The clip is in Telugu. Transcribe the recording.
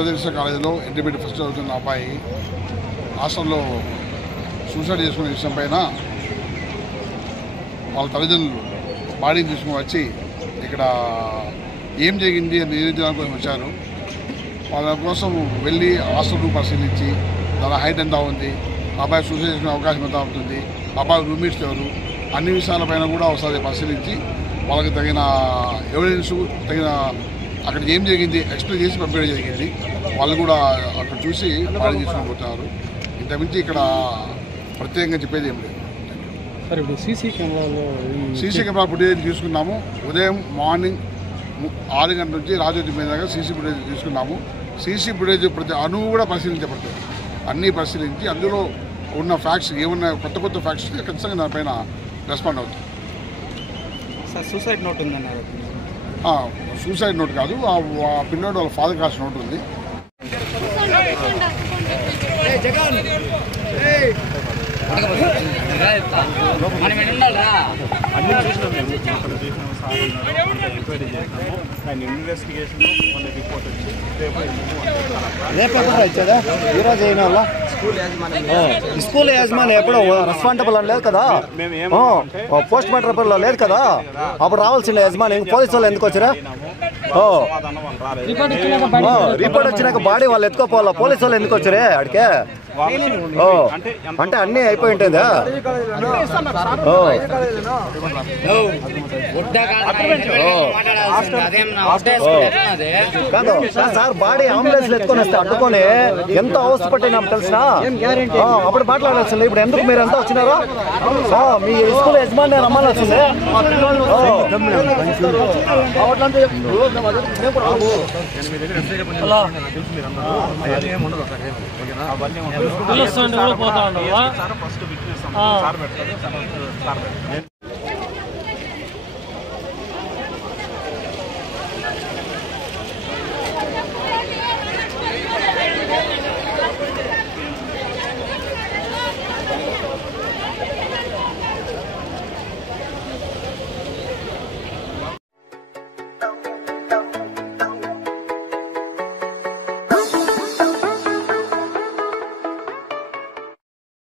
మదర్ తెరెసా కాలేజీలో ఇంటర్మీడియట్ ఫస్ట్ చదువుతున్న అబ్బాయి హాస్టల్లో సూసైడ్ చేసుకునే విషయం పైన వాళ్ళ తల్లిదండ్రులు బాడీని తీసుకుని వచ్చి ఇక్కడ ఏం జరిగింది అని నివేదించడానికి కోసం వచ్చారు. వాళ్ళ కోసం వెళ్ళి హాస్టల్ రూమ్ పరిశీలించి దాని హైట్ ఎంత ఉంది, అబ్బాయి సూసైడ్ చేసుకునే అవకాశం ఎంత ఉంటుంది, అబ్బాయి రూమ్మేట్స్ ఎవరు, అన్ని విషయాలపైన కూడా ఒకసారి పరిశీలించి వాళ్ళకి తగిన ఎవిడెన్స్ తగిన అక్కడ ఏం జరిగింది ఎక్స్ప్లెయిన్ చేసి పంపించడం జరిగింది. వాళ్ళు కూడా అక్కడ చూసి బాడీ తీసుకుని పోతున్నారు. ఇంతకుమించి ఇక్కడ ప్రత్యేకంగా చెప్పేది ఏం లేదు. సీసీ కెమెరా ఫుటేజ్ తీసుకున్నాము. ఉదయం మార్నింగ్ 6 గంటల నుంచి రాజోతి మీద దాకా సీసీ ఫుటేజ్ తీసుకున్నాము. సీసీ ఫుటేజ్ ప్రతి అణువు కూడా పరిశీలించబడుతుంది. అన్నీ పరిశీలించి అందులో ఉన్న ఫ్యాక్ట్స్ ఏమన్నా కొత్త ఫ్యాక్ట్స్ ఖచ్చితంగా దానిపైన రెస్పాండ్ అవుతుంది. సూసైడ్ నోట్ ఉందన్నారు. సూసైడ్ నోట్ కాదు, ఆ పిల్లోడు వాళ్ళ ఫాదర్ రాసిన నోట్ ఉంది. స్కూల్ యాజమాన్యం ఎప్పుడు రెస్పాన్సిబుల్ అని లేదు కదా, పోస్ట్ మార్టం రిపోర్ట్లో లేదు కదా, అప్పుడు రావాల్సిండే యజమాని. పోలీసు వాళ్ళు ఎందుకు వచ్చారా? రిపోర్ట్ వచ్చినాక బాడీ వాళ్ళు ఎత్తుకోపోవాలా, పోలీసు వాళ్ళు ఎందుకు వచ్చారే అడికే? అంటే అన్నీ అయిపోయి ఉంటుందా? కాదు సార్, బాడీ అంబులెన్స్ ఎత్తుకొని వస్తే అడ్డుకొని ఎంత అవసరపట్టినాం తెలిసినా అప్పుడు మాట్లాడాల్సింది. ఇప్పుడు ఎందుకు మీరు ఎంత వచ్చినారో? మీ స్కూల్ యజమాని రమ్మాల్సిందే. పోతా ఉండవు.